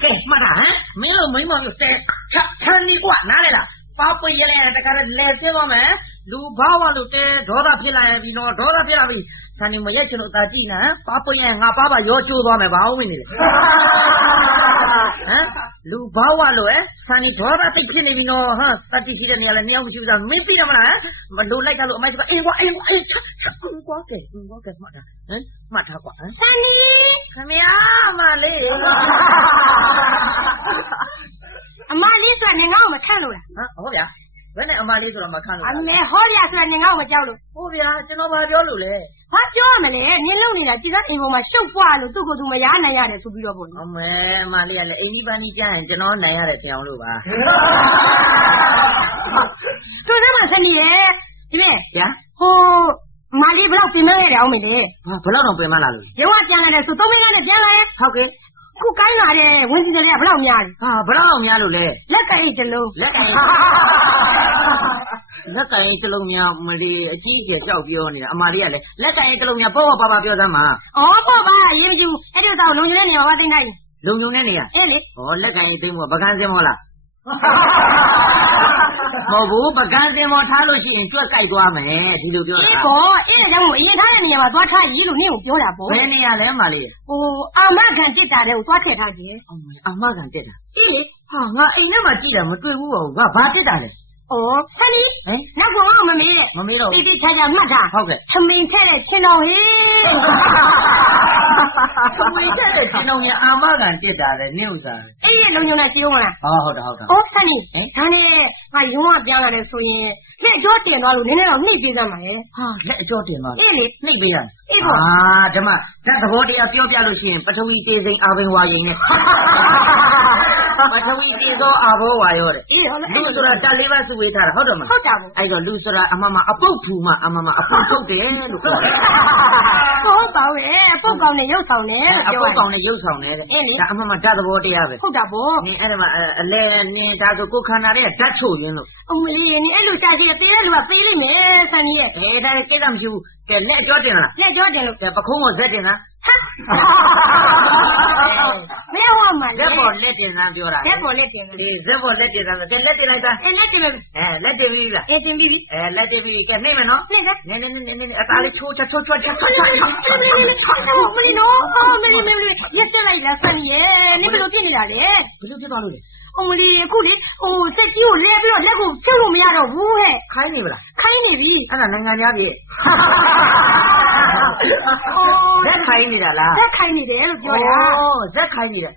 给妈的，没了没毛有在吃你管哪来了？把不一来，这个来些个没？路跑啊路在多大皮来比喏，多大皮来比，像你们也吃到大鸡呢？把不一俺爸爸要求多没把我们的。路跑啊路像你多大地皮那边喏，大地皮的你了，你要不修的没比他们啦？我路来个路，没说哎吃瓜给妈的，妈他瓜。三妮，看没呀，妈嘞。阿妈你说你我们看路了好呀，原来阿妈你说没看路。没好呀，说你我们交路。好呀，这老爸交路嘞。他交么嘞？你弄你了，既然因为我们手挂路，都个都没伢那样的，是比较不？没妈嘞，哎，你把你讲，这老那样的条路吧。做什么生意嘞？对不对？呀。妈里不老变卖了没嘞？不老能变卖了路。就我讲来的，说都没来的变来。好嘅。กูกันလာတယ်ဝင်စီတယ်ဘလောက်များလဲဘလောက်များလို့လဲလက်ကအိတ်တလုံးလက်ကအိတ်တလုံးများမလီအကြီးကျယ်လျှောက်ပြောနေတာအမလေးကလည်းလက်ကအိတ်တလုံးများပေါ့ပေါ့ပါပါပြောသမ်းမှာပေါ့ပါရေးမကြည့်ဘူးအဲ့ဒီတော့လုံချုံတဲ့နေရာဘာသိတိုင်းလုံချုံတဲ့နေရာအေးလေလက်ကအိတ်သိမ်းမို့ပကန်းစင်းမောလားမဟုတ်ဘူးပကန်းစင်းမောထားလို့ရှိရင်ကျွတ်ကြိုက်သွားမယ်ဒီလိုပြောတာအေးပေါ့အဲ့ဒါကြောင့်အရင်ထားတဲ့နေရာမှာသွားထားကြီးလို့နင့်ကိုပြောတာပေါ့ဘယ်နေရာလဲမလေးအာမခံတက်တာတဲ့ကိုသွားထည့်ထားကြည့်အာမခံတက်တာအေးလေဟာငါအိမ်ထဲမှာကြည့်တယ်မတွေ့ဘူးပေါ့ငါဘာတက်တာလဲဆန်နီနောက်ကမမေးမမေးတော့တိတိချာချာမှတ်ထားဟုတ်ကဲ့သမင်ထဲတဲ့ချင်းတော်ဟေးသမင်ထဲတဲ့ချင်းတော်ကြီးအာမခံတက်တာလေနင့်ဥစားလေအေးလုံုံနဲ့ရှိအောင်မလားဟုတ်တာဆန်နီဒါနဲ့ငါရုံးကပြန်လာတယ်ဆိုရင်လက်ကြောတင်သွားလို့နည်းနည်းတော့နှိပ်ပေးစမ်းပါလေလက်အကျော်တင်သွားအေးလေနှိပ်ပေးရတယ်ဓမ္မဓာတ်သဘောတရားပြောပြလို့ရှိရင်ပထဝီတေစိန်အာဘိဝါယိန်နဲ့ပထဝီတေသောအာဘောဝါရောတဲ့အေးဟုတ်လားလူဆိုတာဓာတ်လေးပါစုဝေးထားတာဟုတ်တယ်မလားဟုတ်တာပေါ့အဲ့တော့လူဆိုတာအမှမအပုတ်ဖူမှအမှမအပုတ်ထုတ်တယ်လို့ပြောတယ်ဟုတ်ပါပဲအပုတ်ကောင်နဲ့ရုပ်ဆောင်တယ်အပုတ်ကောင်နဲ့ရုပ်ဆောင်တယ်တဲ့ဒါအမှမဓာတ်သဘောတရားပဲဟုတ်တာပေါ့နင်အဲ့ဒါမှအလဲနင်ဒါဆိုကိုခန္ဓာလေးကဓာတ်ချို့ရင်းလို့အမလေးနင်အဲ့လိုရှာရှိတယ်သေးတဲ့လူကသေးလိမ့်မယ်ဆန်ကြီးရဲ့ဒါကိစ္စမရှိဘူးကဲလက်ကြောတင်လားလက်ကြောတင်လို့ကဲပခုံးကိုဇက်တင်လားဘယ်ဟောမှာလဲဇက်ပေါ်လက်တင်လားပြောတာဇက်ပေါ်လက်တင်လေဇက်ပေါ်လက်တင်လားကဲလက်တင်လိုက်တာလက်တင်မယ်လက်တင်ပြီလားတင်ပြီလက်တင်ပြီကဲနေမယ်နော်နေအသားလေးချိုးချမလီနော်မလီရက်စက်လိုက်လားဆန်ကြီးရဲ့နေဘယ်လိုဖြစ်နေတာလဲဘယ်လိုဖြစ်သွားလို့လဲအမလီအခုလေစက်ကြီးကိုလဲပြီးတော့လက်ကိုကျုပ်လို့မရတော့ဘူးဟဲ့ခိုင်းနေဗလားခိုင်းနေပြီအဲ့ဒါနိုင်ငံသားပြည်ဇက်ခိုင်းနေတာလားဇက်ခိုင်းနေတယ်လို့ပြောတာဇက်ခိုင်းနေတယ်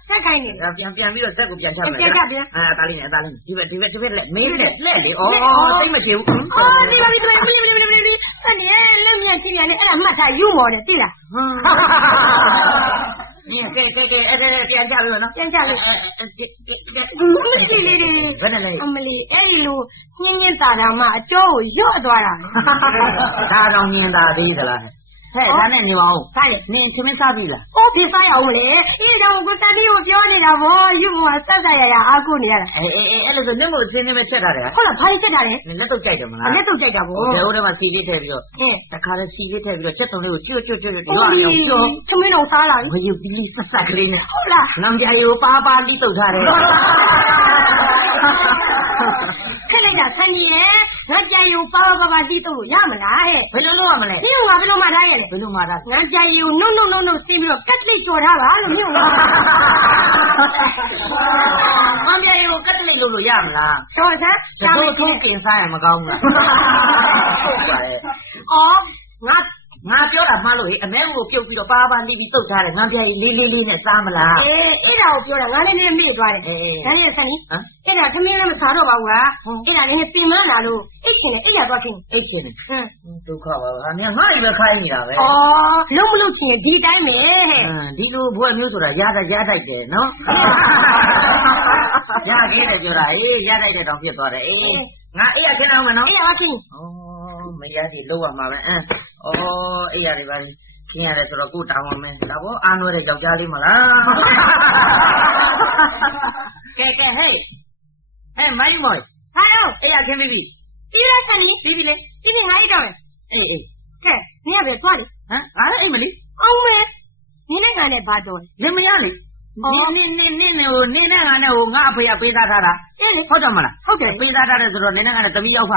ပြန်ပြီးတော့ဇက်ကိုပြန်ချမယ်ပြန်ဒါလေးနဲ့ဒီဘက်လက်မေးလက်လေသိမချေဘူးဒီပါပြီဆန်ရဲ့လက်မြချင်းပြန်နေအဲ့ဒါမှတ်ထားယူမော်တယ်သိလားကဲအဲ့ပြန်ချပြီနော်ပြန်ချပြီမကြည့်လေဘယ်နဲ့လဲအမလီအဲ့ဒီလိုညင်းတာမှအကျော်ကိုရော့သွားတာဒါတော့ညင်းတာသေးသလားဟဲ့ဒါနဲ့နေပါဦးဟာရဲ့နင်သမင်းစားပြီလားဖေးစားရအောင်လေအေးတော့ကိုစတီကိုပြောနေတာဗောယူမော်ဆက်ရအားကိုနေရတာအဲ့လိုဆိုနင့်မို့အစင်းနေမဲ့ချက်တာတယ်ဟုတ်လားဘာချက်တာလဲလက်တော့ကြိုက်တယ်မလားလက်တော့ကြိုက်တာဗောဒဲဦးထဲမှာစီလေးထည့်ပြီးတော့တခါလဲစီလေးထည့်ပြီးတော့ချက်တုံလေးကိုကျွတ်ရွာအောင်ကျွတ်သမင်းတော်စားလာဝယူပီလီဆက်ဆက်ကလေးနဲ့ဟုတ်လားငမ်ကြရီကိုပါလိတုတ်ထားတယ်ခက်လိုက်တာဆန်ကြီးရဲ့ငါကြရီကိုပါလိတုတ်လို့ရမလားဟဲ့ဘယ်လိုလုပ်ရမလဲဒီကဘယ်လိုမှထားရလဲဘယ်လိုမှထားငါကြရီကိုနှုတ်ဆင်းပြီးတော့ကတ်လိတ်ကြော်ထားပါလို့မြို့ကငမ်ကြရီကိုကတ်လိတ်လုပ်လို့ရမလားဆောဆန်းရှာမထုံးကင်စားရမကောင်းဘူးလားဟုတ်ပါရဲ့ငါပြောတာမှလို့ဟဲ့အမဲကိုပြုတ်ပြီးတော့ပါလိပြီးတုတ်ထားတယ်ငါပြရီလေးနဲ့စားမလားအဲ့ဒါကိုပြောတာငါလည်းမေ့သွားတယ်ဒါနဲ့ဆန်ကြီးအဲ့ဒါသမင်းလည်းမစားတော့ပါဘူးကွာအဲ့ဒါလည်းပင်မလာလို့အိတ်ချင်တယ်အိတ်ရသွားခင်အိတ်ချင်တယ်ဒုက္ခပါဟာငါ့အိမ်ပဲခိုင်းနေတာပဲလုံးမလို့ချင်ဒီတိုင်းပဲဟဲ့ဒီလိုဘွဲမျိုးဆိုတာရတိုက်တယ်နော်ရခဲ့တယ်ပြောတာရတိုက်တယ်တော့ဖြစ်သွားတယ်ငါအိတ်ရခင်းအောင်မနော်အိတ်ရချင်းမရသည်လောက်ရမှာပဲအေးရတယ်ပါခင်းရတယ်ဆိုတော့ကိုတောင်းအောင်မယ်ဒါဘောအားနွဲတဲ့ယောက်ျားလေးမလားကဲဟဲ့မိုင်းမော်ဟာတော့အေးရခင်းပြီပြီးလားဆန်ကြီးပြီးပြီလေပြီးငါအိတ်တော့မယ်အေးကဲနင်ကပဲသွားလေငါလည်းအိမ်မလေးအောင်မယ်နင်နဲ့ငါနဲ့ဘာတော်လဲမရလေ နဲ့ငါနဲ့ဟိုငါအဖေကပေးသားထားတာဟုတ်တယ်မလားပေးသားထားတယ်ဆိုတော့နင်းနဲ့ငါနဲ့တပီးရောက်ခ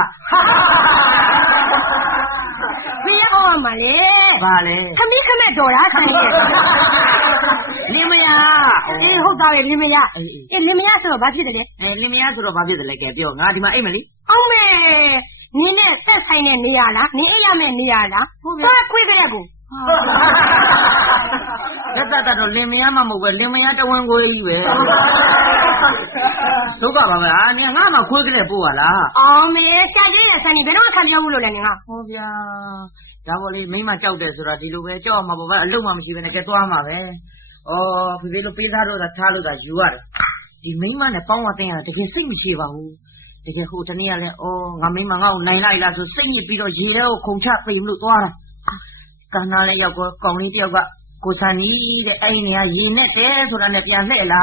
ဖေးအောင်မလဲဘာလဲခမက်တော်လားဆိုင်ရဲ့လင်းမယားဟုတ်သားရဲ့လင်းမယားလင်းမယားဆိုတော့ဘာဖြစ်တယ်လဲလင်းမယားဆိုတော့ဘာဖြစ်တယ်လဲကဲပြောငါဒီမှာအိတ်မလေးအောင်မေနင်းနဲ့သက်ဆိုင်တဲ့နေရလားနင်းအိတ်ရမယ့်နေရလားသွားခွေးကြတဲ့ကိုလက်သက်တော့လင်မယားမှမဟုတ်ပဲလင်မယားတဝင်းကိုကြီးပဲဒုက္ခပါမလားနင်ငါမှခွေးကလေးပို့ရလားအောင်မေရှာကြည့်ရဆန်ကြီးဘယ်တော့ဆန်ပြောဘူးလို့လဲနင်ကဟောဗျာဒါပေါ်လေမိမကြောက်တယ်ဆိုတာဒီလိုပဲကြောက်မှာပေါ့ဗျာအလုံးမှမရှိဘဲနဲ့ကဲသွားမှာပဲဩဖေဖေလို့ပေးသားတော့ထားလို့သာယူရတယ်ဒီမိမနဲ့ပေါင်းဝတဲ့ရတကယ်စိတ်မရှိပါဘူးတကယ်ဟိုတနေ့ကလည်းဩငါမိမငါ့ကိုနိုင်လိုက်လားဆိုစိတ်ညစ်ပြီးတော့ရေထဲကိုခုန်ချပိမ်လို့သွားတာကန္နာလေးရောက်တော့ကောင်းလေးတယောက်ကကိုဆန်ကြီးတဲ့အဲ့နေကရေနဲ့တဲဆိုတာနဲ့ပြန်လှည့်လာ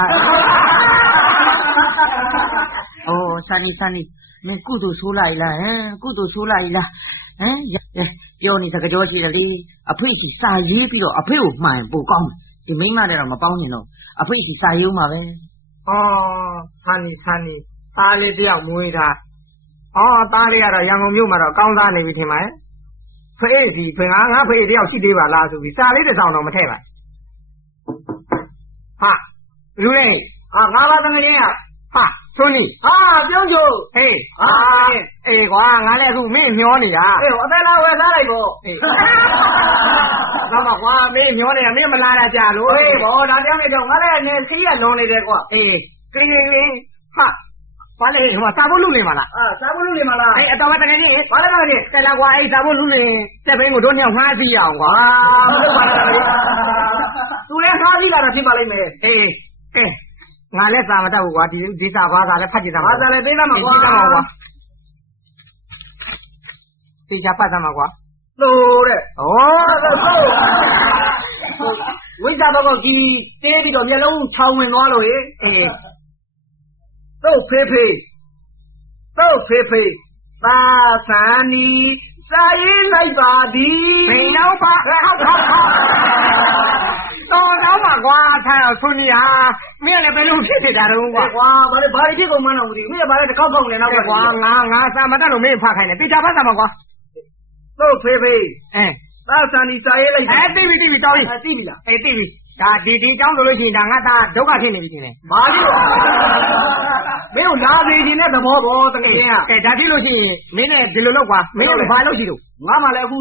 အိုးဆန်ကြီးမင်းကုသိုလ်ဆိုးလိုက်လားကုသိုလ်ဆိုးလိုက်လားပြောနေစကားကြောရှိတယ်လေအဖေရှိစာရေးပြီးတော့အဖေကိုမှန်ပို့ကောင်းဒီမိမနဲ့တော့မပေါင်းရင်တော့အဖေရှိစာရေးဦးမှာပဲဆန်ကြီးသားလေးတယောက်မွေးတာသားလေးကတော့ရန်ကုန်မြို့မှာတော့ကောင်းသားနေပြီထင်ပါရဲ့ဖေးစီဖေးငါဖေးတယောက်ရှိသေးပါလားဆိုပြီးစာလေးတစ်စောင်တော့မထည့်ပါဟာလူလေးငါပါတငယ်ချင်းဟာစွန်းနီပြုံးချိုဟေးအေးကွာငါလည်းအခုမင်းမျောနေတာအသက်လာဝယ်စားလိုက်ပေါ့တော့မကွာမင်းမျောနေတာမင်းမလာတာကြာလို့ဟေးဘောဒါကြောင့်လည်းငါလည်းနေခီးရလွန်နေတယ်ကွာကလေးဟာဘာလဲဟိုစာဖို့လူနေမှာလားစာဖို့လူနေမှာလားအတော်မတကယ်ကြီးဘာလဲကဲလာကွာစာဖို့လူနေစက်ဘိန်းကိုတို့ညောင်ငှားသိအောင်ကွာလုပ်ပါလားသူလည်းငှားသိလာတာဖြစ်ပါလိမ့်မယ်ကဲငါလည်းစာမတတ်ဘူးကွာဒီစာဘာသာလည်းဖတ်ကြည့်တာဘာသာလည်းသိသားမှာကွာသိချပတ်သားမှာကွာသို့တဲ့ဝိဇ္ဇာဘကောကြီးတဲပြီးတော့မျက်လုံးချောင်းဝင်သွားလို့ဟေးတော့ဖေးပါသန်နီစာရေးလိုက်ပါသည်ဘယ်တော့ပါဟုတ်တော့မှာကွာထိုင်အောင်ဆွနီဟာမင်းလည်းဘယ်လိုဖြစ်နေတာတော့ကွာဘာဖြစ်ကုန်မှန်းတော့မသိဘူးမင်းကဘာလဲတစ်ခေါက်ခေါက်နေတော့ကွာငါစာမတတ်လို့မင်းဖတ်ခိုင်းတယ်တေချာဖတ်တာမှာကွာတော့ဖေးသာသန်နီစာရေးလိုက်သိပြီတောင်းပြီသိပြီလားသိပြီဒါဒီအကြောင်းဆိုလို့ရှိရင်ဒါငါသားဒုက္ခဖြစ်နေပြီထင်တယ်ဘာလို့မင်းတို့လာစေခြင်းတဲ့သဘောပေါ်တကယ်ကဒါဖြစ်လို့ရှိရင်မင်းနဲ့ဒီလိုလုပ်ကွာမင်းတို့ဘာလုပ်ရှိလို့ငါမှလည်းအခု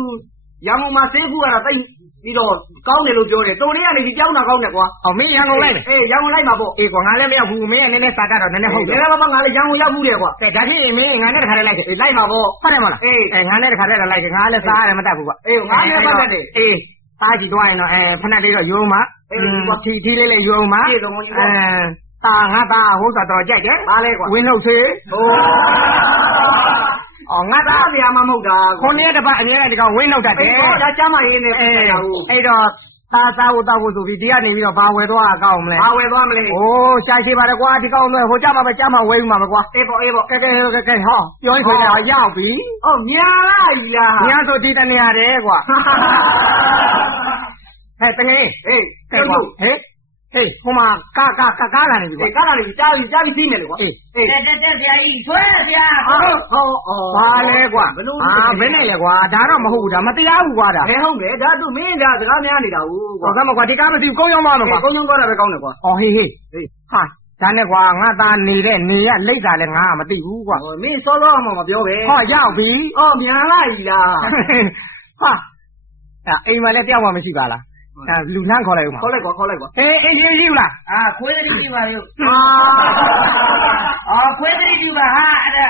ရန်ကုန်မှာဆေးခုကတော့တိတ်ပြီးတော့ကောင်းတယ်လို့ပြောတယ်တုံလေးကနေဒီကြောင်းတာကောင်းတယ်ကွာမင်းရန်ကုန်လိုက်မယ်ရန်ကုန်လိုက်မှာပေါ့ကွာငါလည်းမရောက်ဘူးမင်းကနည်းနည်းစာတတ်တော့နည်းနည်းဟုတ်တယ်နည်းနည်းပါငါလည်းရန်ကုန်ရောက်ဘူးတယ်ကွာဒါဖြစ်ရင်မင်းငါနဲ့တခါတည်းလိုက်တယ်လိုက်မှာပေါ့ဟုတ်တယ်မလားငါနဲ့တခါတည်းလိုက်တယ်ငါလည်းစားရတယ်မတတ်ဘူးကွာငါလည်းပတ်တတ်တယ်သားကြည့်သွားရင်တော့ဖက်လေးတော့ယိုးမှာထီလေးယိုးမှာငါသားဟိုးစားတော့ကြိုက်တယ်ဘာလဲကွာဝင်းနှုတ်သေးငါသားပြာမမဟုတ်တာခုနှစ်တပတ်အမြဲတမ်းဒီကောင်ဝင်းနှုတ်တတ်တယ်ဒါကျမရေးနေအဲ့တော့သားစားဖို့တောက်ဖို့ဆိုပြီးဒီကနေပြီးတော့ဘာဝယ်သွားအကောင်းမလဲဘာဝယ်သွားမလဲရှာရှိပါတယ်ကွာဒီကောင်တော့ဟိုကြမှာပဲကြားမှာဝယ်ပြီးမှာပဲကွာအေးပေါ့ကဲဟောပြောရင်ဆိုရင်ရောက်ပြီမြန်လားကြီးလားမြန်ဆိုဒီတနေရတယ်ကွာတကယ်ကွာဟိုမှာကားလာနေပြီကွာကားလာနေပြီကြားပြီစီးမယ်လေကွာတက်ဆရာကြီးဆွဲဆရာဘာလဲကွာဘယ်နဲ့လဲကွာဒါတော့မဟုတ်ဘူးဒါမတရားဘူးကွာဒါဘယ်ဟုတ်လဲဒါသူမင်းဒါစကားများနေတာဟုတ်ကွာကွာဒီကားမသိဘူးကုန်းရောက်သွားမှာကွာကုန်းရောက်သွားတာပဲကောင်းတယ်ကွာဟေးဟာဒါနဲ့ကွာငါသားနေတဲ့နေရလိမ့်တာလဲငါမသိဘူးကွာမင်းစောစောမှမပြောပဲရောက်ပြီမြန်လာကြီးလားဟာအိမ်မှာလည်းတယောက်မှမရှိပါလားလူနှမ်းခေါ်လိုက်ဦးမှာခေါ်လိုက်ကွာအေးရှင်ရှိဘူးလားခွေးသတိပြုပါရောခွေးသတိပြုပါဟာ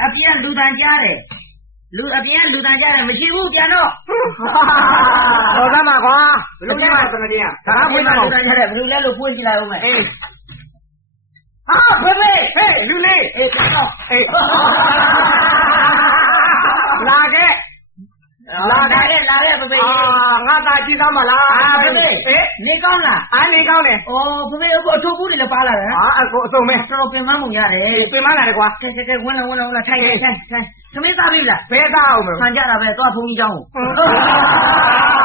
အပြင်လူတန်ကြားတယ်အပြင်လူတန်ကြားတယ်မရှိဘူးပြန်တော့တော်သားမှာကွာဘယ်လိုလဲတကယ်ကြီးဒါကဖွေးတာလူတန်ကြားတယ်ဘယ်လိုလဲလို့ဖွေးကြည့်လိုက်ဦးမယ်အေးဖေဖေလူလေးပြန်တော့လာခဲ့ဖေဖေငါသားကြည့်သားမလားဖေဖေနေကောင်းလားနေကောင်းတယ်ဖေဖေအခုအထုပ်ဘူးတွေလည်းပါလာတယ်အခုအစုံမဲတော်ပင်မမှုရတယ်ပင်မလာတယ်ကွာကဲဝင်လာထိုင် သမီးစားပြီလား ဘယ်သားအောင်မ ခံကြတာပဲသွားဘုန်းကြီးเจ้า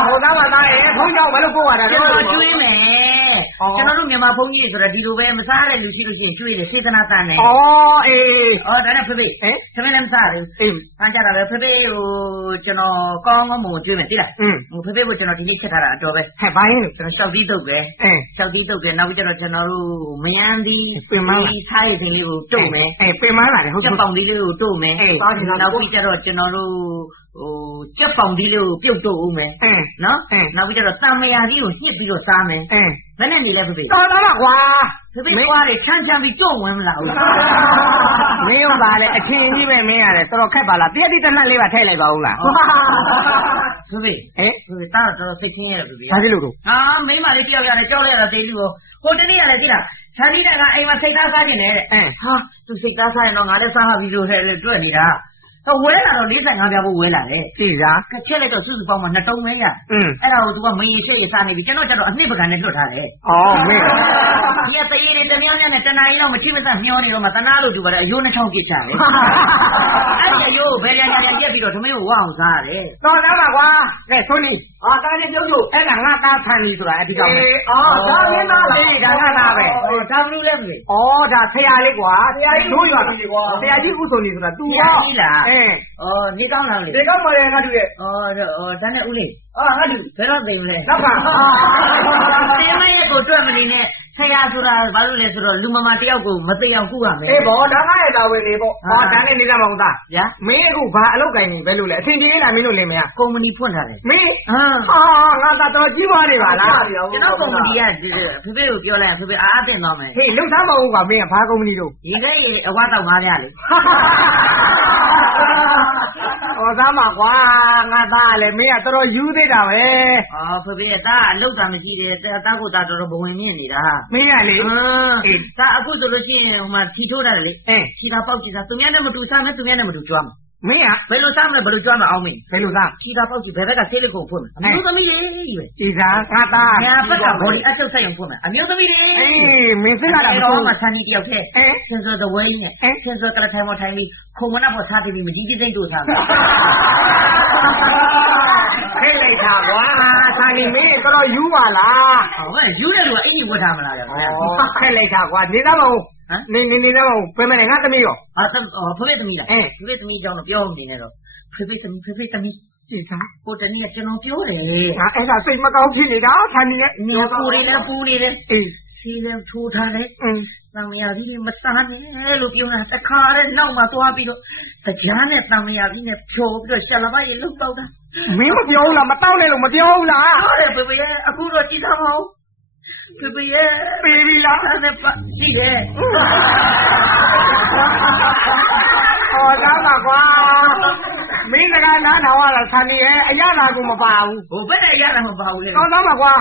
ဟိုသားမသားရဲ့ဘုန်းကြောင့်မလို့ပို့ရတာ ကျွန်တော်ကျွေးမယ်ကျွန်တော်တို့မြန်မာဘုန်းကြီးတွေဆိုတော့ဒီလိုပဲမစားတဲ့လူရှိလို့ရှိရင်ကျွေးတယ်စေတနာတန်တယ် ဩအေး အော်ဒါနဲ့ဖေဖေသမီးလည်းမစားဘူး အေး ခံကြတာပဲဖေဖေဟိုကျွန်တော်ကောင်းကောင်းမွန်ကျွေးမယ်သိလား อืม ဟိုဖေဖေကိုကျွန်တော်ဒီနေ့ချက်ထားတာအတော်ပဲ ဟဲ့ဘိုင်းလို့ ကျွန်တော်ရှောက်သီးတုတ်ပဲ အေး ရှောက်သီးတုတ်ပဲနောက်ပြီးတော့ကျွန်တော်တို့မယန်းသီး ပင်မ ဒီစားရည်စင်လေးကိုတုတ်မယ် အေးပင်မလာတယ်ဟုတ် ချက်ပေါင်သီးလေးကိုတုတ်မယ် အေး နောက်ပြီးတော့ကျွန်တော်တို့ဟိုချက်ပေါင်သီးလေးကိုပြုတ်တုတ်အောင်မယ် အေး နော် အေး နောက်ပြီးတော့တံမယာကြီးကိုညှစ်ပြီးတော့စားမယ် အေး ဘယ်နဲ့နေလဲဖေဖေ တော်သားမကွာ ဖေဖေကွာလေချမ်းချမ်းပြီးကြုံဝင်မလာဘူး မင်းရောပါလေအချင်းကြီးပဲမင်းရတယ်တော်တော်ခက်ပါလားတရက်တိတစ်နှက်လေးပါထည့်လိုက်ပါဦးလား ဖေဖေ ဟဲ့ ဖေဖေတားတော့စိတ်ချင်းရတယ်ဖေဖေ ဘာဖြစ်လို့တော့ ဟာမိမလေးတယောက်ရတယ်ကြောက်ရတာတေးလူကိုဟိုတနေ့ရတယ်သိလားဇာတိတကအိမ်မှာစိတ်သားစားကျင်တယ်တဲ့ အေး ဟာသူစိတ်သားစားရင်တော့ငါလည်းစားပြီလို့ဟဲ့လေတွေ့နေတာတော့ဝဲလာတော့45ပြားဖို့ဝဲလာတယ် ကြည်စား ကချက်လိုက်တော့စုစုပေါင်းမှာ2တုံးပဲရ อืม အဲ့ဒါကို तू ကမရင်ရှက်ရစားနေပြီကျွန်တော်ကျတော့အနှစ်ပကံနဲ့လွတ်ထားတယ် ဩမင်း ဒီကတရေတွေတမြောင်းများနဲ့တနားရီလောက်မချိမစမျောနေတော့မှတနာလို့တူပါတယ်အယိုးနှချောင်းပြစ်ချတယ်အဲ့ဒီအယိုးကိုဘယ်ရရရက်ပြီးတော့သမီးကိုဝအောင်စားရတယ် တော်သားမကွာကဲဆိုနီ ဟာတားနေပြုတ်ချုပ် အဲ့ဒါငါသားဆန်ကြီးဆိုတာအဒီကောင်ပဲ အော်ဒါမင်းသားလား အေးဒါငါသားပဲ ဟိုဒါဘလူးလဲမလဲ ဩဒါဆရာလေးကွာ ဆရာကြီး တို့ရွာ ကြီးကွာ ဆရာကြီးဥဆုံနေဆိုတာ तू ဆရာကြီးလား အေး ဩနေကောင်းလားလေ ဒီကောင်မလေးငါတို့ရဲ့ ဩဒါနဲ့ဦးလေး အာငါတို့ ဘယ်တော့သိမလဲ နောက်ပါ သေမရဲ့ကိုတွေ့မနေနဲ့ဆရာဆိုတာဘာလို့လဲဆိုတော့လူမမာတယောက်ကိုမသိအောင်ကုရမယ် အေးဘောဒါငါရဲ့တာဝန်လေးပေါ့ ဟောဒါနဲ့နေကြမအောင်သား ဗျာ မင်းအခုဘာအလုပ်ကိုင်နေပဲလို့လဲအဆင်ပြေလားမင်းတို့လင်မယား ကုမ္ပဏီဖွင့်ထားတယ် မင်း ဟာ ဟာငါသားတော်ကြီးပွားနေပါလား ကျွန်တော်ကုမ္ပဏီကဖေဖေကိုပြောလိုက်ဖေဖေအားအသင့်သွားမယ် ဟေးလုံသားမဟုတ်ကွာမင်းကဘာကုမ္ပဏီတို့ ဒီကိအဝါတော့ငါးပြလေ ဟောသားမကွာငါသားလည်းမင်းကတော်တော်ယူသေးတာပဲ အော်ဖေဖေကအလုတ်တာမရှိတယ်တာကိုတာတော်တော်ဘဝင်မြင့်နေတာ မင်းကလေ ဟမ်ဒါအခုဆိုလို့ရှိရင်ဟိုမှာချီထိုးတာလေ အေး ချီတာပေါက်ချီတာသူများနဲ့မတူစားမယ်သူများနဲ့မတူကြွားမယ် မင်းက ဘယ်လိုစားမလဲဘယ်လိုကြွားမလဲအောင်မင်း ဘယ်လိုသား ချီတာပေါက်ချီဘယ်ဘက်ကဆေးလေးကိုဖွင့်မယ်အမျိုးသမီးတွေကြီးပဲ ကြည်သာငါသား ငါဘက်ကဘော်ဒီအချုပ်ဆိုင်အောင်ဖွင့်မယ်အမျိုးသမီးတွေ အေးမင်းစိတ်ကလာမ တော့ စိုး မှဆန်ကြီးတယောက်တည်း အေး စင်စွယ်သဝဲကြီးနဲ့စင်စွယ်ကလထိုင်မထိုင်ပြီးခုံမနာပေါ်စားတယ်ပြီးမကြီးကြီးသိမ့်တို့စားမယ် ဖိတ်လိုက်တာကွာသာနေမင်းတော်တော်ယူပါလား ဟောယူတဲ့လူကအင်ကြီးဝတ်ထားမလားဗျာ ဖိတ်လိုက်တာကွာနေသားမဟုတ် ဟမ် နေသားမဟုတ်ဘယ်မလဲငါသမီးရော ဟာဖေဖေသမီးလားဖေဖေသမီးကြောင့်တော့ပြောမနေနဲ့တော့ဖေဖေသမီးကြည်သာ ဟိုတနေ့ကကျွန်တော်ပြောတယ် ငါအဲ့ဒါစိတ်မကောင်းဖြစ်နေတာသာနေရဲ့ ညပူတွေလည်းပူနေတယ် အေး စီးလည်းထိုးထားတယ် အင်း တံမယာကြီးမစားနဲ့လို့ပြောတာတခါတည်းနောက်မှသွားပြီးတော့တရားနဲ့တံမယာကြီးနဲ့ဖြောပြီးတော့ရှလဘကြီးလှုပ်တော့တာ မင်းမပြောဘူးလားမတောက်နဲ့လို့မပြောဘူးလား ဟုတ်တယ်ဖေဖေရဲ့အခုတော့ကြည်သားမအောင်ဖေဖေရဲ့ ပြေးပြီလား ဆန်းနဲ့ပါရှိတယ် ဟောသားပါကွာမင်းကလည်းနားထောင်ရတာသာနေရဲ့အရသာကိုမပါဘူး ဟိုဘက်နဲ့ရတာမပါဘူးလေ တော်သားပါကွာ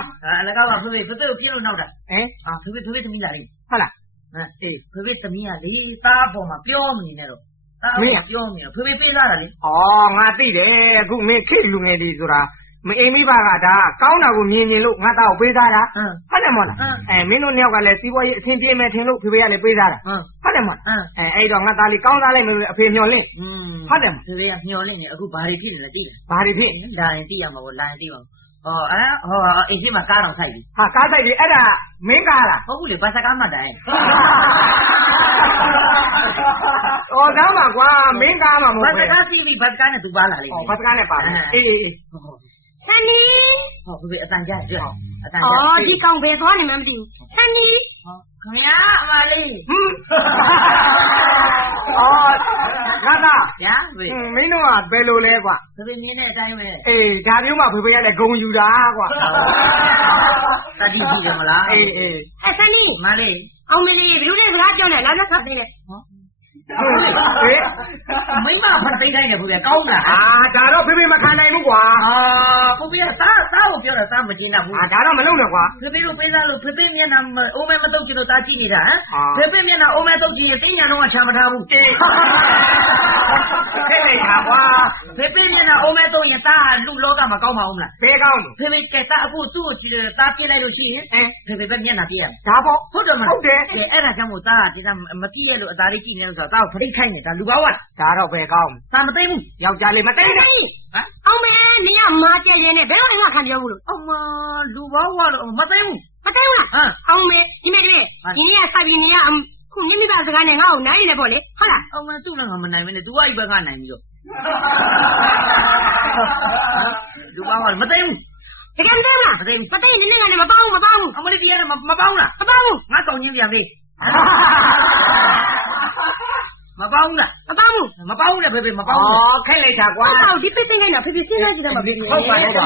အလကားပါဖေဖေကိုပြင်းလို့နောက်တာ ဟင် ဖေဖေသမီးလာလေ ဟုတ်လား ဟမ်အေးဖေဖေသမီးကလေသားအပေါ်မှာပြောမနေနဲ့တော့သားအပေါ်မှာပြောမနေတော့ဖေဖေပေးစားတာလေ ဩငါသိတယ်အခုမင်းခေလူငယ်ဒီဆိုတာမအိမ်မိဘကဒါကောင်းတာကိုမြင်လို့ငါတောက်ပေးစားတာ ဟမ် ဟုတ်တယ်မဟုတ်လားမင်းတို့နှစ်ယောက်ကလည်းစီးပွားရေးအဆင်ပြေမယ်ထင်လို့ဖေဖေကလည်းပေးစားတာ ဟမ် ဟုတ်တယ်မဟုတ် ဟမ် အဲ့တော့ငါသားလေးကောင်းစားလိုက်မယ်အဖေမျောလင့် ဟုတ်တယ်မ ဖေဖေကမျောလင့်နေအခုဘာတွေဖြစ်နေလဲသိလား ဘာတွေဖြစ် လာရင်သိရမှာပေါ့လာရင်သိမှာဟောအေးရှိမှာကားတော်ဆိုင်ပြီ ဟာကားဆိုင်ကြီးအဲ့ဒါမင်းကားလား ဟုတ်ဘူးလေဘာစကားမှတိုင် ဩဒါမှကွာမင်းကားမှာမဟုတ် ဘာ ဘူး စကားစီးပြီးဘာစကားနဲ့သူပါလာလိမ့် ဩ မယ် ဘာစကားနဲ့ပါလဲအေးအေး ဆန်နီ ဟောဖေဖေအတန်ကြားတယ်အတန် อ๋ ကြား อဒီကောင်ဘယ်သွားနေမှမသိဘူးဆန်နီ ခင်ဗျာအမလေး ဟွန်းဩငါသား ဗျာဖေ မင်းတို့ကဘယ်လိုလဲကွာ ဖေဖေမြင်တဲ့အတိုင်းပဲ အေးဒါမျိုးမှဖေဖေကလည်းဂုံယူတာကွာ တတိကြည့်တယ်မလား အေးအေး အဲဆန်နီ မလေး အောင်မလေးဘယ်လိုလဲစကားပြောနေလာလက်ဖတ်သေးတယ် ဟေး မိမဖတ်သိတိုင်းတယ်ဖေဖေကောင်းလား ဒါတော့ဖေဖေမခံနိုင်ဘူးကွာ ဖေဖေကသားကိုပြောတာသားမကျင်းတော့ဘူး ဒါတော့မလုပ်နဲ့ကွာ ဖေဖေတို့ပေးစားလို့ဖေဖေမျက်နှာအိုးမဲမတုတ်ချင်လို့သားကြည့်နေတာဟမ်ဖေဖေမျက်နှာအိုးမဲတုတ်ချင်ရင်တင်းညာတော့ချာမထားဘူး ခေတ်နေတာကွာ ဖေဖေမျက်နှာအိုးမဲတုတ်ရင်သားလူလောကမှာကောင်းပါဦးမလား ဘယ်ကောင်းလို့ ဖေဖေကသားအခုသူ့ကိုကြည့်တယ်သားပြစ်လိုက်လို့ရှိရင်ဖေဖေပဲမျက်နှာပြည့်ရမယ် ဒါပေါ့ ဟုတ်တယ်မလား ဟုတ်တယ် အဲ့ဒါကြောင့်မို့သားကဒီကမပြည့်ရလို့အသားလေးကြည့်နေလို့ဆိုတော့ တော့ဖိတ်ခိုင်းနေတာလူဘာဝ ဒါတော့ပဲကောင်း သာမသိဘူး ယောက်ျားလေးမသိနဲ့ အောင်မဲနေရမာကျဲရဲနဲ့ဘယ်တော့မှခံပြောဘူးလို့ အမလူဘာဝတော့မသိဘူး မသိဘူးလားအောင်မဲဒီမဲ့ဒီနေ့ကစာပြီးနေရခုမြင့်မြတ်စကားနဲ့ငါ့ကိုနိုင်နေပေါ့လေဟုတ်လား အမသူ့လည်းငါမနိုင်မနဲ့ तू အဲ့ဘက်ကနိုင်ပြီးတော့လူဘာဝမသိဘူး တကယ်မသိဘူးလားမသိနင်းကနေမပေါဘူး အမလေးတရားမပေါင်းလား မပေါဘူး ငါကောင်းချင်းပြန်လေးမပေါင်းလား မပေါဘူး မပေါင်းနဲ့ဖေဖေမပေါင်း ဩခိုက်လိုက်တာကွာ ဟောဒီပိတ်သိနေတာဖေဖေစဉ်းစားကြည့်တယ်မှာဖေဖေ ဟုတ်ပါရဲ့ဟုတ်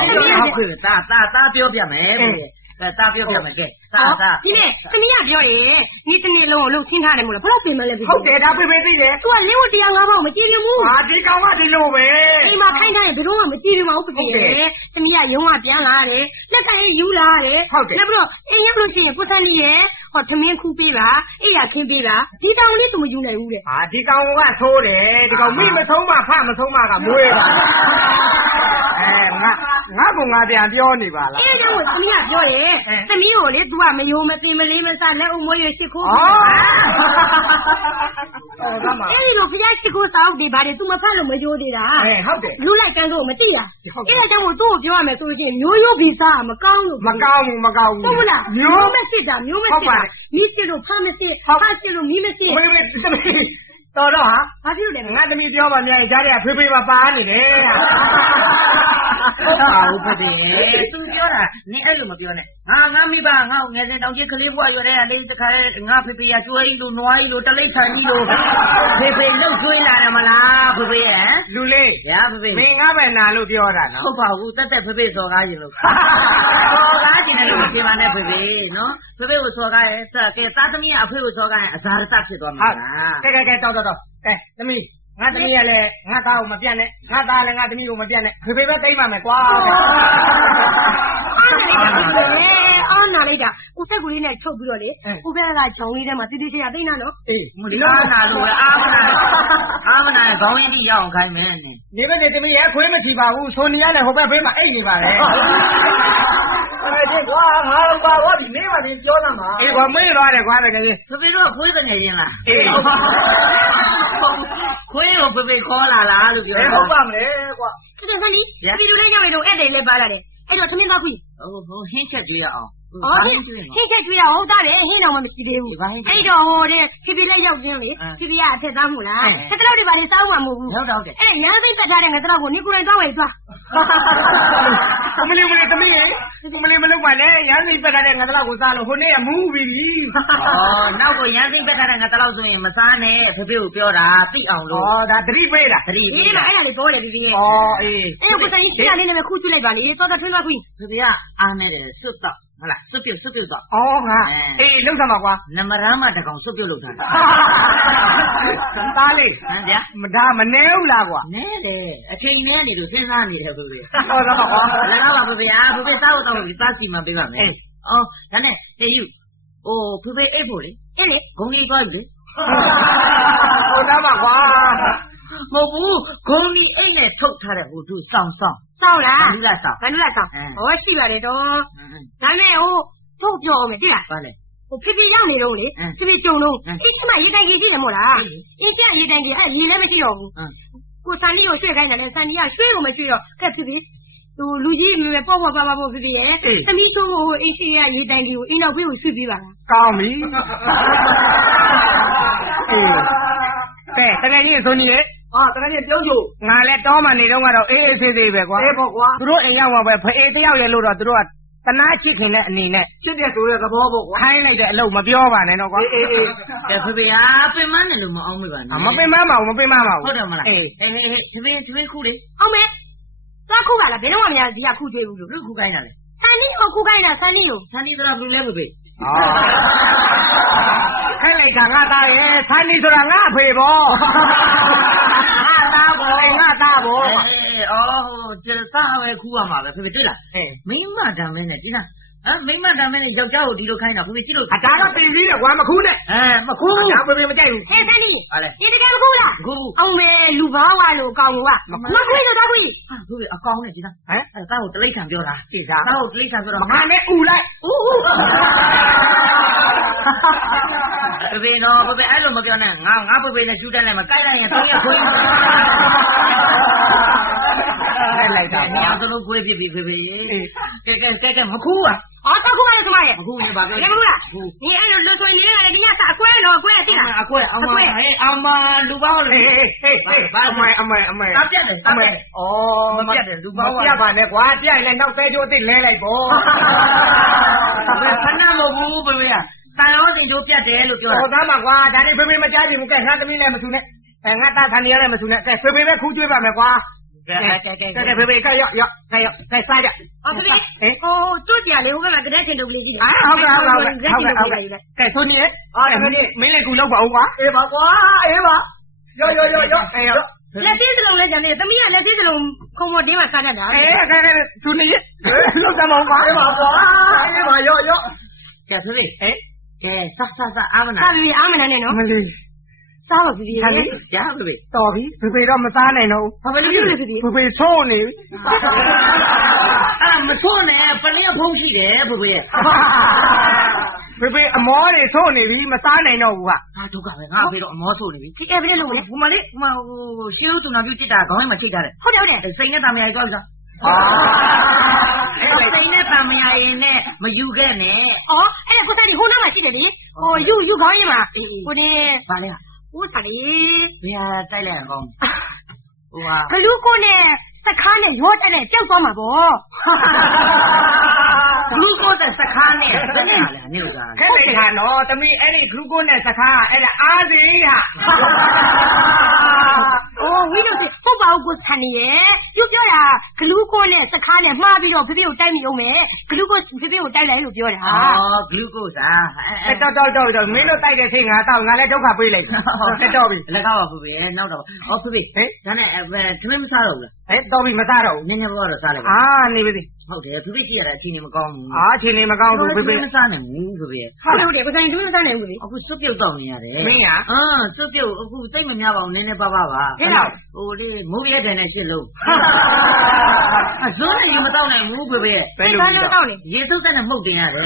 ကဲ့တာပြောပြမယ်တာပြောပြမယ်ကဲတာ ဒီနေ့သမီးကပြောတယ်နေ့တစ်နေ့လုံးကိုလှုပ်ရှင်းထားတယ်မို့လားဘယ်တော့ပြင်မလဲဖေဖေ ဟုတ်တယ်ဒါဖေဖေသိတယ် သူကလင်းဝတ်တရား၅ပေါက်မကြည့်ပြဘူး ဟာဒီကောင်ကဒီလိုပဲ အိမ်မှာခိုင်းထားရင်ဘယ်တော့မှမကြည့်ပြမအောင်ဖေဖေသမီးကရုံးကပြန်လာတယ်လက်ခံရေးယူလာတယ်နောက်ပြီးတော့အိမ်ရောက်လို့ရှိရင်ကိုစန်းကြီးရဲ့ဟောသမင်းခူးပေးပါအိမ်ရခင်းပေးပါဒီတောင်လေးသူမယူနိုင်ဘူးတဲ့ ဟာဒီကောင်ကသိုးတယ်ဒီကောင်မိမဆုံးမဖမဆုံးမကမွေးတာငါကငါပြန်ပြောနေပါလား အဲ့ဒါကိုသမီးကပြောတယ်သမီးကိုလေ तू ကမယိုးမပင်မလေးမစားလက်အုပ်မွေးရရှိခိုး ဩ အဲ့ဒီလိုဖျားရှိခိုးစာအုပ်တွေဘာတွေ तू မဖတ်လို့မယိုးသေးတာ ဟုတ်တယ် လူလိုက်ကန်းတော့မသိတာအဲ့ဒါကြောင့်မို့သူ့ကိုပြောရမယ်ဆိုလို့ရှိရင်မျိုးရိုးဗီဇာမကောင်းလို့ မကောင်းဘူးဟုတ်မလားမျိုးမစစ်တာမျိုးမစစ်တာမိစစ်လို့ဖမ်းမစစ်ဖမ်းစစ်လို့မိမစစ် မေမေသမီးတော်တော့ဟာ ဘာဖြစ်လို့လဲ ငါသမီးပြောပါများကြားတဲ့ဖေဖေပါနေတယ် ဟုတ်ပါဘူးဖေဖေသူပြောတာနင်အဲ့လိုမပြောနဲ့ငါမိဘငါ့ကိုငယ်စဉ်တောင်ကြီးကလေးဘွားရွယ်တဲ့ကလေးတခါငါဖေဖေကကျွေးလို့နွားကြီးလို့တလိမ့်ဆိုင်ကြီးလို့ဖေဖေလှုပ်ကျွေးလာတယ်မလားဖေဖေရဲ့ လူလေး ရာဖေဖေ မင်းငါပဲနာလို့ပြောတာနော် ဟုတ်ပါဘူးတက်ဖေဖေစော်ကားခြင်းလို့စော်ကားခြင်းလည်းမဖြစ်ပါနဲ့ဖေဖေနော်ဖေဖေကိုစော်ကားရဲ့ကဲသားသမီးကအဖေကိုစော်ကားရင်အဇာရတဖြစ်သွားမှာလား ကဲတော်ကဲသမီးငါသမီးကလည်းငါသားကိုမပြတ်နဲ့ငါသားလည်းငါသမီးကိုမပြတ်နဲ့ဖေဖေပဲသိမ့်ပါမယ်ကွာ အားနာလိုက်တာကိုတက်ကူလေးနဲ့ချုပ်ပြီးတော့လေကိုဘက်ကချောင်းလေးထဲမှာတီးတီးရှိရသိနေနော် အေး ဒီအားနာလို့အာမနာခေါင်းရင်းတိရအောင်ခိုင်းမယ်နဲ့ ဒီဘက်နေသမီးရဲ့ခွေးမချီပါဘူးဆိုနီရနဲ့ဟိုဘက်ဘေးမှာအိတ်နေပါလေ အဲ့ဒီကွာငါတော့ပါတော့ဒီမင်းမတင်ပြောတာမှာ အေးကွာမေးသွားတယ်ကွာတကယ်ကြီး ဖေဖေတို့ကခွေးတငယ်ချင်းလား အေး ခွေးကိုဖေဖေခေါ်လာလားလို့ပြော ဟုတ်ပါမယ်ကွာ စစ်စစ်လေးပြည်လူလေးကြောင့်တော့အဲ့တယ်လေးပါလာတယ်အဲ့တော့သမင်းသားခွေး ဟင်းချက်ကျွေးရအောင် ဟင်းချက်ကျွေးရဟုတ်တာလေဟင်းတော့မရှိသေးဘူးအဲ့တော့ဟိုတဲ့ဖေဖေလေးရောက်ချင်းလေဖေဖေကအထက်သားမို့လားအဲ့တော့ဒီပါလေးစောင်းမှာမဟုတ်ဘူး ဟုတ်တယ် အဲ့ညာစိတ်ပတ်ထားတဲ့ငါတော့ကိုနေကိုယ်တိုင်သွားဝယ်သွား မလေးသမီးမလေးမလုပ်ပါနဲ့ရန်စိတ်ပတ်ထားတဲ့ငါတော့ကိုစားလို့ဟိုနေ့ကမူးပြီးပြီ နောက်ကိုရန်စိတ်ပက်ထားတဲ့ငါတလောက်ဆိုရင်မစားနဲ့ဖေဖေကိုပြောတာသိအောင်လို့ ဩဒါသတိပေးတာ သတိ ဒီမှာအဲ့ဒါလေးပေါ်တယ်ဖေဖေ ဩအေး အဲ့ကိုစရင်ရှင်းရလေးနဲ့ပဲခူးကြည့်လိုက်ပါလေသွားထွင်းသွားခွေး ဖေဖေကအားနေတယ်စွတ်တော့ဟုတ်လားစွတ်ပြုတ်တော့ ဩငါအေးလုံးစမ်းပါကွာ နမရမ်းမတကောင်စွတ်ပြုတ်လို့ထားတာ သားလေး ဟမ်ဗျာ ဒါမနေဘူးလားကွာ နဲတယ်အချိန်နဲ့နေလို့စဉ်းစားနေတယ်ဖေဖေ ဟောတော့ကွာ လည်းကားပါဖေဖေဖေဖေစားတော့ပြီးသားစီမံပေးပါမယ်အော်ဒါနဲ့ဟေးယူဖေဖေအိတ်ဖို့လေ အဲ့လေ ဂုံကြီးသွားပြီလေ ဟိုတော့ပါကွာ မဟုတ်ဘူးဂုံကြီးအိတ်နဲ့ထုတ်ထားတဲ့ဟိုသူစောင်း စောက်လား ဘာလို့လဲစောင်း ဘာလို့လဲစောက်ဟောရှိပါတယ်တော့ဒါနဲ့ဟိုထုတ်ပြောအောင်မယ်တွေ့လား ဘာလဲ ဟိုဖေဖေရောက်နေတော့လေဖေဖေကြုံတော့အင်းရှိမရေးတိုင်ကြီးရှိတယ်မို့လားအင်းရှိရေးတိုင်ကြီးအဲ့ရေးလည်းမရှိတော့ဘူးကိုစန်ကြီးကိုရွှေ့ခိုင်းတယ်လေစန်ကြီးကရွှေ့ကိုမရွှေ့တော့ကဲဖေဖေဟိုလူကြီးပေါ့ပေါ့ဖေဖေရဲ့သမီးချိုးဟိုအင်းရှိရေးတိုင်ကြီးကိုအင်းနောက်ဘေးကိုရွှေ့ပေးပါလား ကောင်းပြီအေးကဲတကယ်ကြီးဆိုနေရဲ့ တကယ်ကြီးပြုံးချို ငါလည်းတောမှနေတော့ကတော့အေးအေးဆေးဆေးပဲကွာ အေးပေါ့ကွာ သူတို့အိမ်ရောက်မှာပဲဖေးတယောက်ရဲ့လို့တော့သူတို့ကတနာချစ်ခင်တဲ့အနေနဲ့ ချစ်တဲ့ဆိုတဲ့သဘောပေါ့ကွာ ခိုင်းလိုက်တဲ့အလုပ်မပြောပါနဲ့တော့ကွာ အေး ကဲဖေဖေဟာပင်မနဲ့လို့မအောင်မိပါနဲ့ မပင်မပါဘူးမပင်မပါဘူး ဟုတ်တယ်မလား အေး ဖေဖေခုလေ ဟုတ်မယ်သွားခုကလားဘယ်တော့မှမရဒီကခုကျွေးဘူးလို့ လူခုခိုင်းတာလေ စန်နီကိုခုခိုင်းတာစန်နီကို ဆန်နီဆိုတာဘယ်လိုလဲဖေဖေ ခိုင်းလိုက်တာငါသားရဲ့ဆန်းနေဆိုတာငါအဖေပေါ့ငါသားပေါ့ငါသားပေါ့ အော်ဟိုကျစားပဲခူးရမှာပဲဖေဖေတွေ့လား အေး မင်းမတမ်းမင်းနဲ့ဒီလား မိမတမ်းမနဲ့ယောက်ျားကိုဒီလိုခိုင်းတာဖေဖေကြည့်လို့ ဒါကတင်ပြီးတယ်ကွာမခုနဲ့ မခိုးဘူး ဒါဖေဖေမကြိုက်ဘူး ဟဲ့ဆန်းဒီ ဟာလေ ဒီတကယ်မခုလား ခု အောင်မေလူဘာဝလို့ကောင်းလို့ကမခွေးတော့သားခွေး ဖေဖေအကောင်နဲ့ကြည့်တာအဲ့ဒါကိုတလိษံပြောတာ ကြည့်စား သားကိုတလိษံပြောတာ မခါနဲ့ဥလိုက် ဖေဖေနော်ဖေဖေအဲ့လိုမပြောနဲ့ငါဖေဖေနဲ့ရှူတက်လိုက်မှာကြိုက်လိုက်ရင်3ရက်ခွေးလိုက်တာ ညာသလိုခွေးဖြစ်ပြီဖေဖေကဲမခိုးอ่ะ အော်တခုမှလည်းသမားရဲ့ မခိုးနေပါပြော ဒီမဟုတ်လား你အဲ့လိုလွတ်ဆိုနေရတယ်ဒီညစာအကွဲတော့အကွဲသိလား အကွဲအမလူပေါင်းလေ ဟေးအမေ တာပြတ်တယ်တာပြတ်တယ် ဩ မပြတ်တယ်လူ မ ပေါင်း ပြတ်ပါနဲ့ကွာပြတ်ရင်နောက်သေးကျိုးသိလဲလိုက်ပေါ့ ဘယ်ခဏမဟုတ်ဘူးဖေဖေကတန်ရောတင်ကျိုးပြတ်တယ်လို့ပြောတာ ဟောသားမကွာဒါနေဖေဖေမကြားချင်ဘူးကဲငါသမီးလည်းမဆူနဲ့ငါသားခဏရလည်းမဆူနဲ့ကဲဖေဖေပဲခူးကျွေးပါမယ်ကွာကဲဖေဖေကရော့စားကြ အော်ဖေဟိုတို့ကြလေဟိုကကတဲ့တင်တုပ်လေးရှိတယ် ဟုတ်ကဲ့ကဲဆိုနေမင်းလည်းကူလောက်ပါဦးကွာ အေးပါကွာအေးပါရောလက်သေးစလုံးလဲကြတယ်သမီးကလက်သေးစလုံးခုံမတင်းမှာစားတတ်တာ ကဲဆိုနေလောက်ကြမအောင်ကွာ အေးပါကွာအေးပါရော ကဲဖေဖေကဲစားအားမနာ စားပြီအားမနာနဲ့နော် မလေး စားပါပြီ ဟာလေ ရဖေဖေ တော်ပြီဖေဖေတော့မစားနိုင်တော့ ဘာပဲလို့လဲပြီ ဖေဖေဆိုးနေပြီ အဲ့မဆိုးနဲ့ပလင်းဖုံးရှိတယ်ဖေဖေ ဖေဖေအမောတွေဆိုးနေပြီမစားနိုင်တော့ဘူးက ဟာဒုက္ခပဲငါဖေတော့အမောဆိုးနေပြီ ဒီအဲ့ဘယ်လိုလဲ ဟိုမလေးဟိုရှင်းဦးသူနာပြုတ်จิตတာခေါင်းထဲမှာချိတ်ထားတယ် ဟုတ်တယ် စိတ်နဲ့တာမယာကြီးသွားပြီအဲ့စိတ်နဲ့တာမယာရင်နဲ့မယူခဲ့နဲ့ အော်အဲ့ကိုစားဒီဟိုနားမှာရှိတယ်လေဟိုယူခေါင်းရင်မှာဟိုနေ ဗာလေ ဟိုစားလေ ဘယ်တိုက်လိုက်အောင်ဟိုဟာ ဂလူကိုနဲ့စခါနဲ့ရောတက်နဲ့ပျောက်သွားမှာပေါ့ လူကိုတဲ့စခါနဲ့ဘယ်နဲ့လဲနေဥစား ခက်တယ်ဟာနော်သမီးအဲ့ဒီဂလူကိုနဲ့စကားအဲ့ဒါအားစီဟာ အိုးဝိလို့ဟုတ်ပါဘူးကိုဆန်နေရဲ့ကျူပြောတာဂလူကိုနဲ့စခါနဲ့မှားပြီးတော့ဖေဖေကိုတိုက်မိအောင်မယ်ဂလူကိုဖေဖေကိုတိုက်လိုက်လို့ပြောတာ အော်ဂလူကိုစား တော်မင်းတို့တိုက်တဲ့ချိန်ငါတော့ငါလည်းဒုက္ခပေးလိုက်တော်ပြီ လက်ကားပါဖေဖေနောက်တော့အော်ဖေဖေဒါနဲ့သမီးမစားတော့ဘူးလား တော်ပြီမစားတော့ဘူး နည်းနည်းတော့စားလိုက်ပါ နေပြီ ဟုတ်တယ်ဖေဖေကြည့်ရတာအချိန်မကောင်းဘူး အချိန်လေးမကောင်းဘူးဖေဖေ မစားနိုင်ဘူးဖေဖေ ဟုတ်တယ်ကိုဆန်ဒီမစားနိုင်ဘူးလေ အခုစွပ်ပြုတ်တော့နေရတယ် မင်းက စွပ်ပြုတ်အခုတိတ်မများပါဘူးနည်းနည်းပါးပါပါ ဟဲ့လား ဟိုလေးမိုးပြတဲ့နဲ့ရှစ်လုံးအစွန်းနဲ့ရေမတော့နိုင်ဘူးဖေဖေ ဘယ်လိုလဲ တော့နေ ရေသုတ်တဲ့နဲ့မှုတ်တင်ရတယ်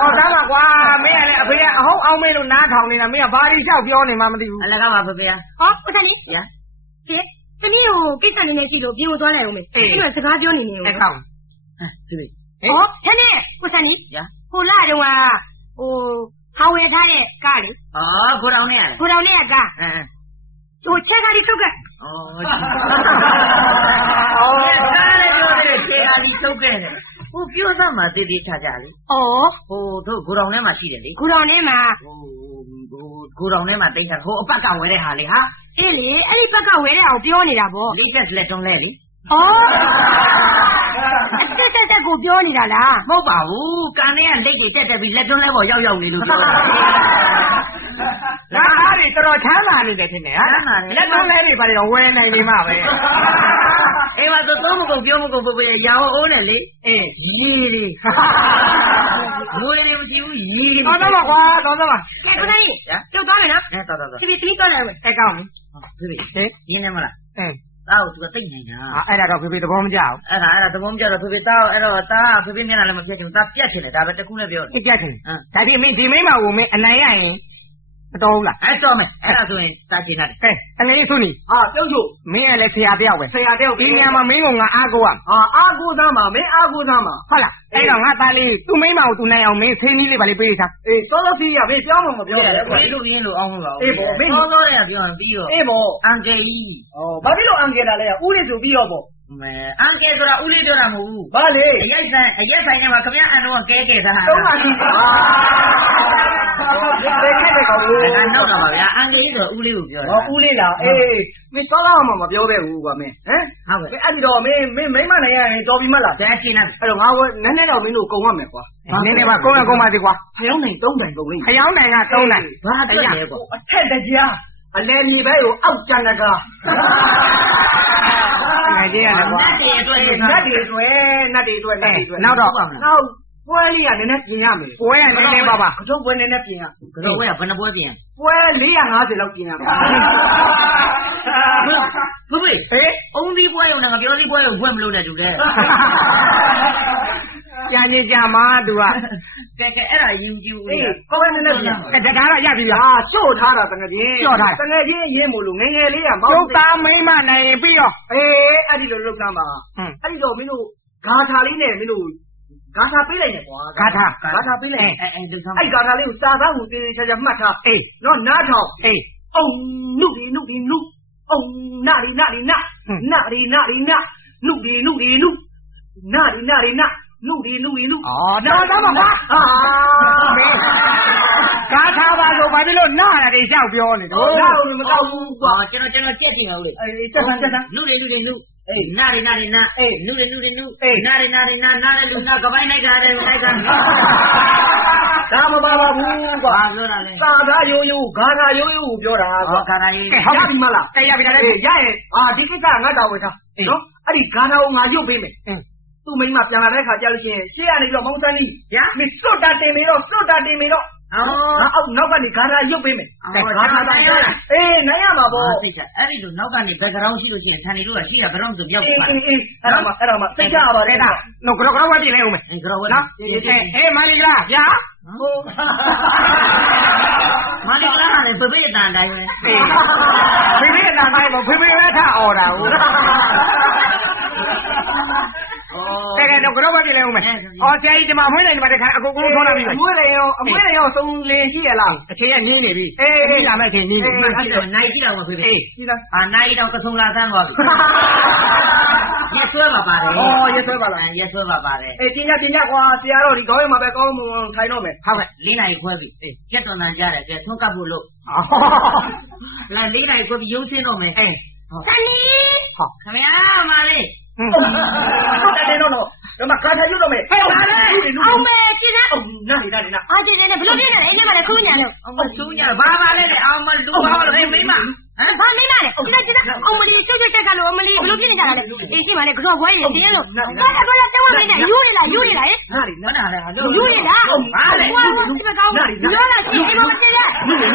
ဟောသားပါကွာမင်းကလည်းအဖေကအဟုတ်အောင်မေးလို့နားထောင်နေတာမင်းကဘာလို့လျှောက်ပြောနေမှမသိဘူး အလကားပါဖေဖေ ဟောကိုဆန်ဒီ ရ ဖေသမီးကိုကိစ္စနေနေရှိလို့ပြင်ကိုသွားလိုက်အောင်မေအဲ့မှာစကားပြောနေနေ အဲ့ကောင်း ဖေဖေ ဟောဆန်နေကိုဆန်ဒီ ရ ဟိုလာတော့ဟိုဟာဝယ်ထားတဲ့ကားလေ အော်ကိုတောင်နဲ့ရတယ် ကိုတော်နဲ့ကကားဟိုချက်ကလေးထုတ်က အော်ကားလေးပြောတယ်ခြေကားကြီးထုတ်ခဲ့တယ်ဟိုပြောစမ်းမှာတည်တည်ချာချာလေ ဩ ဟိုတို့ကိုတောင်ထဲမှာရှိတယ်လေ ကိုတော်နဲ့မှာ ဟိုကိုတောင်ထဲမှာတိတ်တာဟိုအပတ်ကဝဲတဲ့ဟာလေဟာ အေးလေအဲ့ဒီဘက်ကဝယ်တဲ့အောင်ပြောနေတာဗော လေးချက်လက်တွန်းလဲလေ ဩအချက်တက်ကိုပြောနေတာလား မဟုတ်ပါဘူးကန်ထဲကလက်ကြီးတက်တက်ပြီးလက်တွန်းလဲပေါ်ရောက်နေလို့ပြောတာ ငါအားတွေတော်တော်ချမ်းသာနေတယ်ထင်တယ်ဟာလက်တော့လဲတွေပါတော့ဝယ်နိုင်နေမှာပဲ အေးပါဆိုသုံးမကုန်ပြောမကုန်ပပရာဟိုးနဲ့လေရေတွေငွေတွေမရှိဘူးရေတွေ တော်တော့ပါကွာတော်တော့ပါ ကဲကိုနိုင်ကျုပ်သွားမယ်နော် တော် ဖြည်းဖြည်းသွားလိုက်မယ် အဲ့ကောင်းပြီ ဖေဖေရင်းနေမလား အင်း သားကိုသူကတိတ်နေတာ အဲ့ဒါတော့ဖေဖေသဘောမကျဘူး အဲ့ဒါသဘောမကျတော့ဖေဖေသားအဲ့တော့သားဖေဖေမျက်နှာလည်းမပြတ်ချင်ဘူးသားပြတ်ချင်တယ်ဒါပဲတခုနဲ့ပြောတယ် ပြတ်ချင်ဒါဒီမင်းဒီမိမကိုမင်းအနိုင်ရရင်မတော်ဘူးလား အဲ့တော့မယ်အဲ့ဒါဆိုရင်သားချင်တယ် ကဲအငယ်စုနီ ဟာပြုတ်ချို့ မင်းကလည်းဆရာတယောက်ပဲ ဆရာတယောက် ဒီနေရာမှာမင်းကငါအားကိုရ ဟာအာကိုသားမှာမင်းအာကိုသားမှာ ဟုတ်လားအဲ့တော့ငါသားလေးသူ့မိမကိုသူနိုင်အောင်မင်းဆေးနည်းလေးပါလေးပေးစား အေးစောစောစီးရမင်းပြောမှမပြောနဲ့ကွာ ဒီလိုရင်းလို့အောင်လို့ပါ အေးပေါ့မင်း စောစောတည်းကပြောရင်ပြီးတော့ အေးပေါ့ အန်ကယ်ကြီး ဩဘာဖြစ်လို့အန်ကယ်တာလဲဦးလေးဆိုပြီးတော့ပေါ့ မဲအန်ကယ်ဆိုတာဦးလေးပြောတာမဟုတ်ဘူး ဘာလေ အရက်ဆိုင်ထဲမှာခင်ဗျအန်တော့ကဲသား သုံးပါရှိပါဘယ်ခဲ့တဲ့ကောင်လို့ ဒါကနောက်တော့ပါဗျာအန်ကယ်ကြီးဆိုဦးလေးကိုပြောတာ ဟောဦးလေးလားအေးမင်းစောစောမှမပြောခဲ့ဘူးကွာမင်းဟမ် ဟုတ်ကဲ့ အဲ့ဒီတော့မင်းမိမနိုင်ရရင်တော်ပြီမလား ဒါချင်းလား အဲ့တော့ငါနည်းနည်းတော့မင်းတို့ကုံရမယ်ကွာ နည်းနည်းပါကုန်းရကုန်းပါသေးကွာ ဖျောင်းနိုင်3တိုင်ကုန်လိမ့် ခရောင်းနိုင်က3နိုင် ဘာအတွက်လဲပေါ့ အထက်တကြား အလဲမြေပဲကိုအောက်ကျန်တကား ငါကြီးရတယ်ကွာ နတ်တွေအတွက် နတ်တွေအတွက်နောက်တော့ နောက်ပွဲလေးကနည်းနည်းပြင်ရမယ် ပွဲရနည်းနည်းပါပါ ကတော့ပွဲနည်းနည်းပြင်ရ ကတော့ဝဲကဘယ်နှပွဲပြင် ပွဲ450လောက်ပြင်ရပါ ဘုဘေးအုံးသီးပွဲရုံနဲ့ငါပြောသီးပွဲရုံဖွင့်မလို့နဲ့တူတယ် ကြံနေကြမှာသူက ကဲအဲ့ဒါယူကြည့်ဦး အေးကောင်းနည်းနည်းပြင် တကားတော့ရပြီလား ရှို့ထားတာတကယ်ချင်းတကယ်ချင်းရေးမို့လို့ငယ်ငယ်လေးကမော ကျုပ်သားမိမနိုင်ပြီးတော့ အေးအဲ့ဒီလိုလုပ်တာပါအဲ့ဒီတော့မင်းတို့ဂါထာလေးနဲ့မင်းတို့ဂါထာပေးလိုက်တယ်ကွာဂါထာပေးလိုက်အဲ့လုတ်ဆောင် အဲ့ဂါထာလေးကိုစာသားကိုတေးချာချာမှတ်ထား အေး နော်နားထောင် အေး အုံနုဒီနုအုံနာရီနာရီနာနာရီနာရီနာနုဒီနုနာရီနာရီနာနုဒီနု အော်တော့တော့ပါကွာကားထားပါဆိုဘာဖြစ်လို့နားရတယ်ရှောက်ပြောနေတော့ နားကိုမကောက်ဘူးကွာ ကျွန်တော်ကြက်ချင်အောင်လေ အေးတက်တာ နုတွေနုအေးနာရီနာရီနာနုတွေနုနာရီနာရီနာနားတယ်လူနာကပိုင်းလိုက်ကြတယ်လိုက်ကြ ဒါမပါပါဘူးကွာ ဘာပြောတာလဲ စာသားရိုးရိုးဂါထာရိုးရိုးကိုပြောတာကွာ ခါတိုင်း ဟုတ်ပြီမလား ကဲရပြီလား အေးရရဲ့ဒီကိစ္စကငါတော်ဝေထားနော်အဲ့ဒီဂါထာကိုငါရုပ်ပေးမယ်သူ့မိမပြန်လာတဲ့ခါကြာလို့ရှိရင်ရှေ့ကနေပြီးတော့မောင်ဆန်းကြီးမင်းစွတ်တာတင်ပြီးတော့အောက်နောက်ကနေဂါထာရုပ်ပေးမယ်ဂါထာတိုင်းအေးနိုင်ရမှာပေါ့ စိတ်ချအဲ့ဒီလိုနောက်ကနေ background ရှိလို့ရှိရင်ဆန်နေတို့ကရှိတာ background ဆိုပြောက်သွား အေးအဲ့ဒါမှစိတ်ချပါတဲ့ဒါ နော်ကတော့ဝက်ပြင်လိုက်ဦးမယ် အေးကတော့ဝဲ နော်အေးမလေးကလားဗျာ ဟို မလေးကလာတယ်ဖေဖေအတန်တိုင်းပဲ ဖေဖေနာတိုင်းပေါ့ဖေဖေပဲထားအော်တာဟုတ်ကဲတော့ကတော့ဝက်ပြင်လိုက်ဦးမယ်အော်ဆရာကြီးဒီမှာမွေးတယ်ဒီမှာတခါအကုန်လုံးထောလာပြီ အမွေးတွေရောစုံလင်ရှိရလား အချိန်ကညင်းနေပြီအေးလာမဲ့အချိန်ညင်းနေပြီ အဲ့တော့နိုင်ကြည့်တော့ဖေဖေ ကြည့်လား နိုင်တော့ကဆုံလာဆန်းသွားပြီရက်ဆွဲပါပါတယ် ရက်ဆွဲပါလား ရက်ဆွဲပါပါတယ် အေးပညာကွာဆရာတော်ဒီခေါင်းထဲမှာပဲကောင်းမွန်ထိုင်တော့မယ် ဟုတ်ကဲ့၄နိုင်ခွဲပြီချက်တော်တန်ကြတယ်ပြဆုံးကပ်ဖို့လို့လာ၄နိုင်ခွဲပြီးရုံးစင်းတော့မယ် ဆန်နီ ခင်ဗျာမလေး တယ်တော့ဒီမှာကာထာရုပ်တော့မယ် အောင်မဲကျင်းတဲ့ နာရီနာ အာကျင်းတဲ့ဘလို့ဖြစ်နေလဲအိမ်ထဲမှာလည်းခုညာလို့ အောင်ဆူးညဘာပါလဲလေအောင်မလူဘာလို့မိမ ဘာမင်းမလဲကျင်းအောင်မလီရှုပ်ရှုပ်တက်ကလို့အမလီဘလို့ဖြစ်နေကြတာလဲအေးရှိပါလေကတော့ဘွားရည်တင်းလို့ဘာလဲတော့ဝမင်းနဲ့ယူနေလားဟဲ့ နာရီ မနာလား ယူနေလားဘာလဲဘာလို့ဒီမကောင်းပြောလာရှိအိမ်မှာမကျင်းတဲ့ ပြေ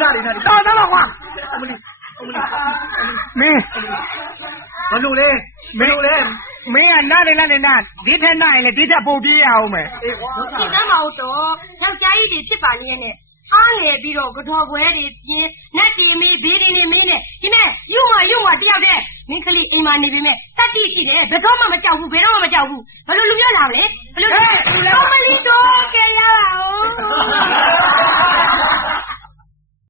နာရီတော်တော့ကွာမင်း ဘလို့လဲမင်းက နားတယ်လားနေနာဒီထက်နားရင်လေဒီထက်ပို့ပြေးရအောင်မယ် အေးကွာ ကျင်းသားမအောင်တော့ယောက်ျားကြီးတွေဖြစ်ပါနေရဲ့အားငယ်ပြီးတော့ကတော်ပွဲတွေပြင်းနတ်တီမီးဘေးတွေနေမင်းနဲ့ဒီမဲ့ယူမတယောက်တည်းမင်းကလေးအိမ်မှာနေပြီမဲ့တတိရှိတယ်ဘယ်တော့မှမကြောက်ဘူးဘယ်တော့မှမကြောက်ဘူးဘယ်လိုလူပြောလာမလဲဘယ်လိုအမလီတော့ကဲရပါဦး